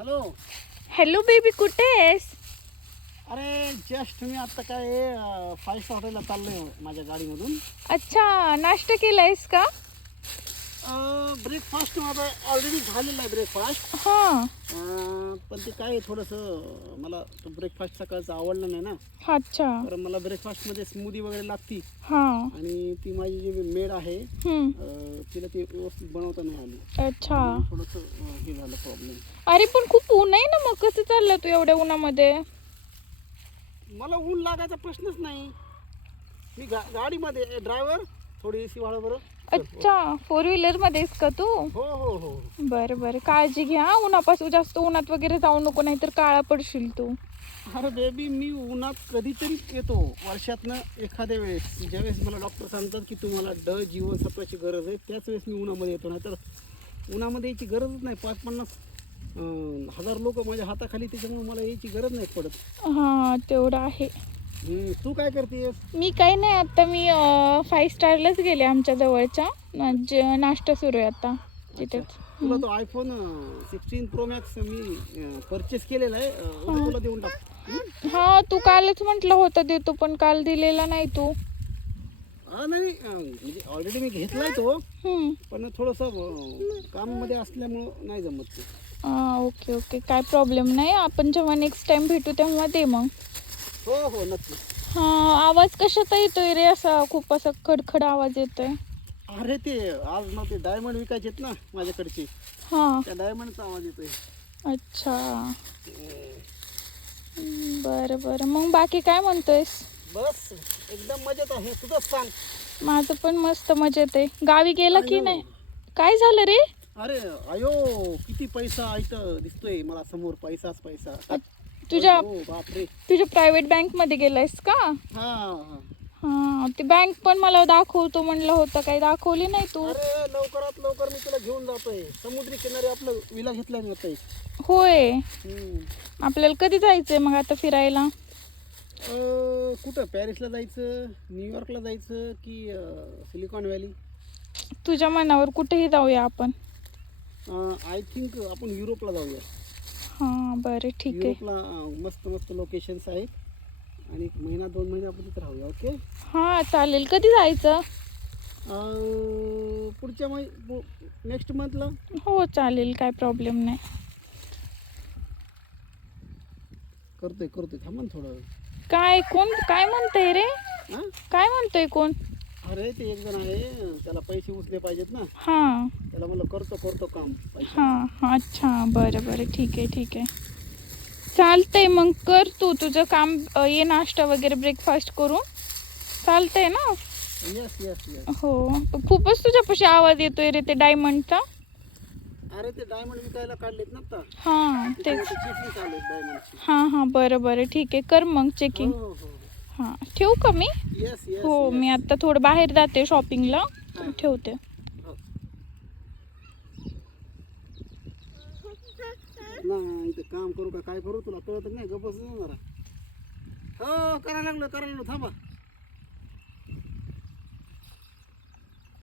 Hello. Hello baby कुठे आहेस? अरे जस्ट मी आता काय फाईव्ह स्टार हॉटेलला चाललोय माझ्या गाडीमधून. अच्छा नाश्ता केलायस का? ब्रेकफास्ट माझा ऑलरेडी झालेला आहे ब्रेकफास्ट हां. पण ते काय थोडंसं मला तो ब्रेकफास्ट सकाळचा आवडला नाही ना. अच्छा. तर मला ब्रेकफास्टमध्ये स्मूदी वगैरे लागती. हां. आणि ती माझी जी मेड आहे हम्म. अं, तिला ती व्यवस्थित बनवता नाही आली. अच्छा. थोडंसं हे झालं प्रॉब्लेम अरे पण खूप ऊन आहे ना मग. कसं चाललं तू एवढ्या उन्हामध्ये? मला ऊन लागायचा प्रश्नच नाही. मी गा गाडीमध्ये ड्रायव्हर थोडी ए सी वाढव बरं. अच्छा फोर व्हीलर मध्येस का तू? हो हो हो. बरं बरं. काळजी घ्या. उन्हापासून जास्त उन्हात वगैरे जाऊ नको नाही तर काळा पडशील तू. अरे बेबी मी उन्हात कधीतरी येतो. वर्षातनं एखाद्या वेळेस. ज्यावेळेस मला डॉक्टर सांगतात की तुम्हाला ड जीवनसत्वाची गरज आहे त्याच वेळेस मी उन्हामध्ये येतो. नाही तर उन्हामध्ये यायची गरजच नाही. पाच पन्नास अं, हजार लोक माझ्या हाताखाली त्याच्यामुळे मला यायची गरज नाही पडत. हां तेवढं आहे. हम्म, तू काय करतेस? मी काही नाही आता मी फाईव्ह स्टारलाच गेले आमच्या जवळच्या. जे- नाश्ता सुरू आहे आता तिथेच. तुला तो आयफोन सिक्स्टीन प्रो मॅक्स मी परचेस केलेला आहे अं, उद्या तुला देऊन टाक हम्म? हा तू कालच म्हटलं होतं देतो पण काल दिलेला नाही तू. हा, नाही अं, म्हणजे ऑलरेडी मी घेतलाय तो हम्म. पण थोडंसं कामामध्ये असल्यामुळं नाही जमत ते. ओके ओके काय प्रॉब्लेम नाही. आपण जेव्हा नेक्स्ट टाइम भेटू तेव्हा दे मग. हो हो नक्की. हा आवाज कशाचा येतोय रे? असा खूप असा खडखड आवाज येतोय. अरे ते आज ना ते डायमंड विकायचेत ना माझ्याकडचे. हा. त्या डायमंडचा आवाज येतोय. अच्छा. बरं बरं. मग बाकी काय म्हणतोयस? बस एकदम मजेत आहे. तुझंच सांग. माझं पण मस्त मजेत आहे. गावी गेला की. नाही? काय झालं रे? अरे अयो किती पैसा इथं दिसतोय मला समोर. पैसाच पैसा. तुझ्या हो बापरे. तुझ्या प्रायव्हेट बँकमध्ये गेलायस का? हा हा. हा ती बँक पण मला दाखवतो म्हणलं होतं काही दाखवली नाही तू. अरे लवकरात लवकर मी तुला घेऊन जातोय. समुद्री किनारी आपलं विला घेतलाय आता एक. होय. हम्म. आपल्याला कधी जायचंय मग आता फिरायला? अं, कुठं? पॅरिसला जायचं न्यूयॉर्कला जायचं की सिलिकॉन व्हॅली? तुझ्या मनावर कुठेही जाऊया आपण. आय थिंक आपण युरोपला जाऊया. हा बरं ठीक आहे. युरोपला मस्त मस्त लोकेशन्स आहेत. आणि एक महिना दोन महिने आपण तिथे राहूया ओके हा चालेल. कधी जायचं? अं, पुढच्या मै नेक्स्ट मंथला हो चालेल. काय प्रॉब्लेम नाही. करतोय करतोय. थांबा ना थोडं काय कोण काय म्हणतंय रे? हां? काय म्हणतोय कोण? अरे ते एक जण आहे त्याला पैसे उचले पाहिजेत ना. हा. त्याला म्हणलं करतो करतो काम. हा हा अच्छा बरं बरं ठीक आहे ठीक आहे. चालतंय मग कर तू तुझं काम अ, ये नाश्ता वगैरे ब्रेकफास्ट करून. चालतंय ना? येस येस येस हो खूपच तुझ्यापाशी आवाज येतोय रे ते डायमंडचा अरे ते डायमंड विकायला काढलेत ना आता. हां तेच. चालू डायमंडची हां हां बरं बरं ठीक आहे कर मग चेकिंग हो हो. हां ठेवू का मी? येस येस हो मी आता थोडं बाहेर जाते शॉपिंगला ठेवते. नाही इथं काम करू का काय करू? तुला कळत नाही गप्पच जरा हो करायला लागलो करायला लागलो थांबा.